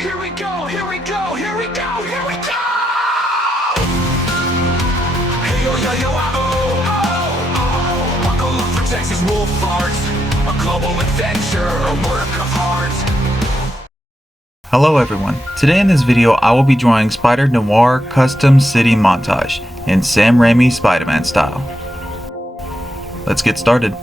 Here we go, here we go, here we go, here we go! Hey yo yo yo oh oh oh! Buckle up for TexasWolfArt, a global adventure, a work of art. Hello everyone. Today in this video I will be drawing Spider Noir Custom City Montage in Sam Raimi Spider-Man style. Let's get started.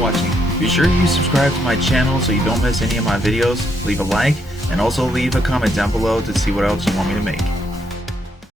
watching. Be sure you subscribe to my channel so you don't miss any of my videos, leave a like, and also leave a comment down below to see what else you want me to make.